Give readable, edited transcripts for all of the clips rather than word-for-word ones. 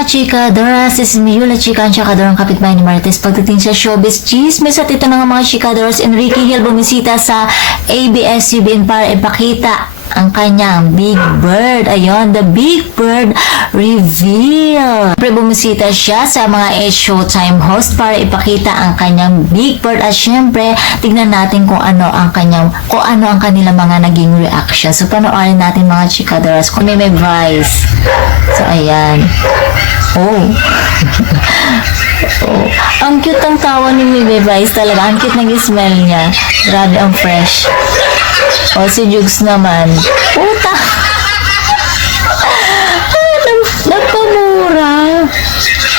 mga chika, Doras, this is Miyula Chika, ang chikadorang kapitbahay ni Marites. Pagdating sa showbiz chismis, at ito na nga mga chikadoras, Enrique Hill bumisita sa ABS-CBN para ipakita ang kanyang Big Bird. Ayun, the Big Bird reveal. Siyempre, bumisita siya sa mga Showtime host para ipakita ang kanyang Big Bird. At syempre, tignan natin kung ano ang kanilang mga naging reaction. So, panoorin natin mga chikadoras kung may vice. So, ayan. Oh. Oh. Ang cute ang tawa ni Mimi Vice talaga. Ang cute ng smell niya. Grabe, ang fresh. O, si Jugs naman. Puta! Nagpamura.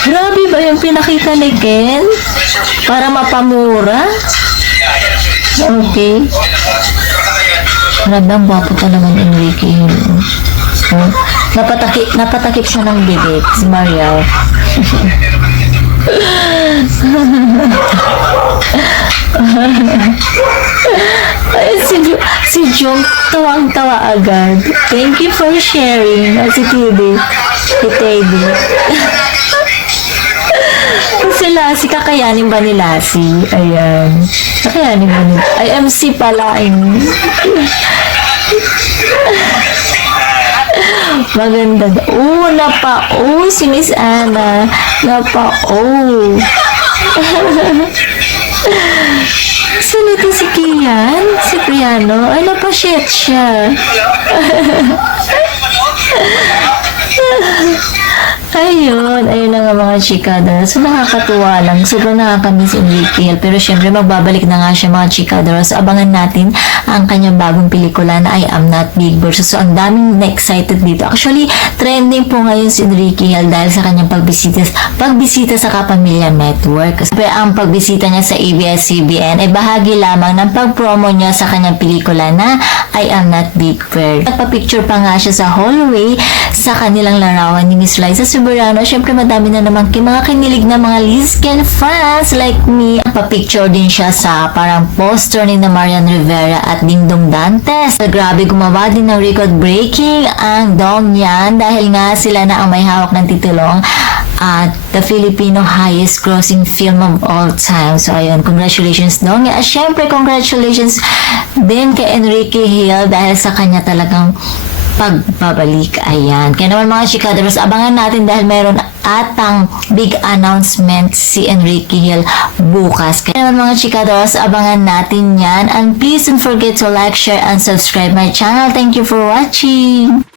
Grabe ba yung pinakita ni Ken? Para mapamura? Okay. Grabe, ang gwapo talaga ni Enrique Hill. Oh. Napatakip siya ng bibig. Si Mariel. Si Jung tawang-tawa agad. Thank you for sharing. Si Teddy. Si Teddy. Si Lassie, kakayanin ba ni Lassie? Ayan. Kakayanin ba ni... Ay, MC pala. Maganda. Si Miss Anna. Sino si Kian? Si Priano? Ay, napashit siya. Ayun na nga mga chikadoras. So, nakakatuwa lang. Sobrang nakakamiss Enrique Hill. Pero syempre, magbabalik na nga siya mga chikadoras. So, abangan natin ang kanyang bagong pelikula na I Am Not Big Bird. So, ang daming na-excited dito. Actually, trending po ngayon si Enrique Hill dahil sa kanyang pagbisita sa Kapamilya Network. Pero ang pagbisita niya sa ABS-CBN ay bahagi lamang ng pag-promo niya sa kanyang pelikula na I Am Not Big Bird. Nagpa-picture pa nga siya sa hallway sa kanilang larawan ni Miss Liza Soberano. Syempre, madami na naman mga kinilig na mga Lizken fans like me. Pa-picture din siya sa parang poster ni na Marian Rivera at Dingdong Dantes. Grabe, gumawa din ng record-breaking ang dong niyan dahil nga sila na ang may hawak ng titulong at the Filipino highest grossing film of all time. So, ayun, congratulations dong. At syempre, congratulations din kay Enrique Hill dahil sa kanya talagang pagbabalik. Ayan. Kaya naman mga chikadoras, abangan natin dahil meron atang big announcement si Enrique Hill bukas. Kaya naman mga chikadoras, abangan natin yan. And please don't forget to like, share, and subscribe my channel. Thank you for watching.